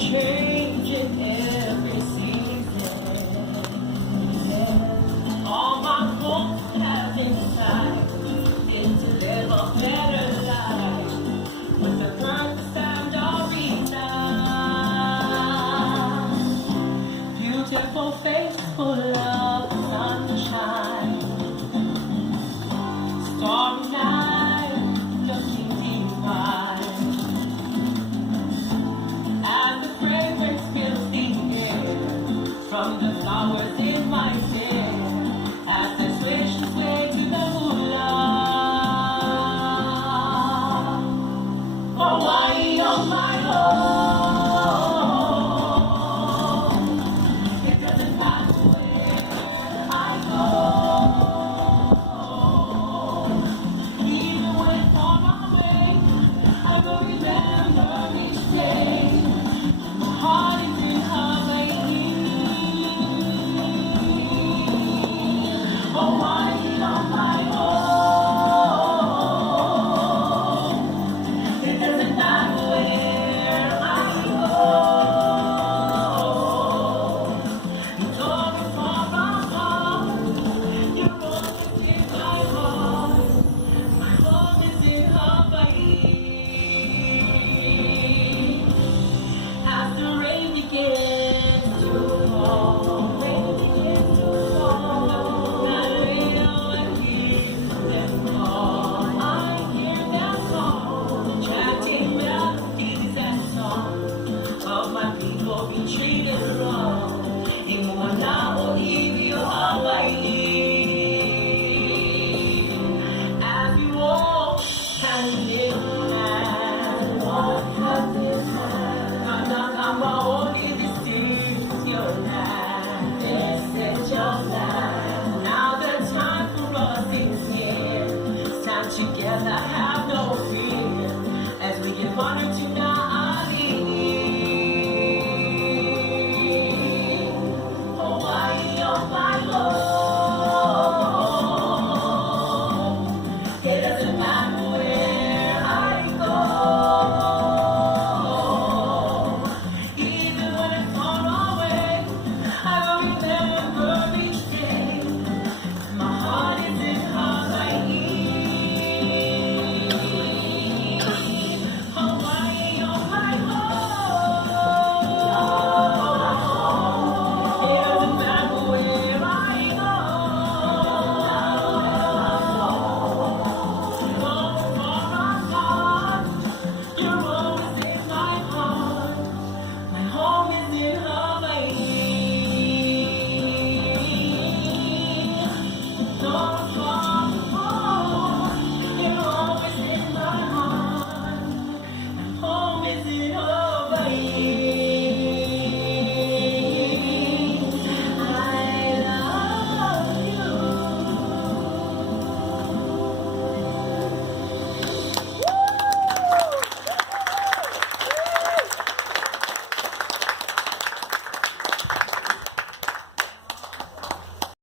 Changing every season. All my hopes have been tied to live a better life with the purpose and arena. Beautiful face full of sunshine. Starry night, looking divine. From the flowers in my hair, as I switch this way to the moolah. Hawaii on my own. It doesn't matter where I go. Even when on my way, I will remember each day. My heart is in Hawaii. Hawaii on my own. It doesn't matter where I go. It's all from my heart. You're always in my heart. My home is in Hawaii. As the rain begins to fall, be treated wrong. Imona o ibio Hawaii. As we walk hand in hand, walk hand in hand. Only this is your land. This is your land. Now the time for us is here. Stand together, have no fear. As we give honor to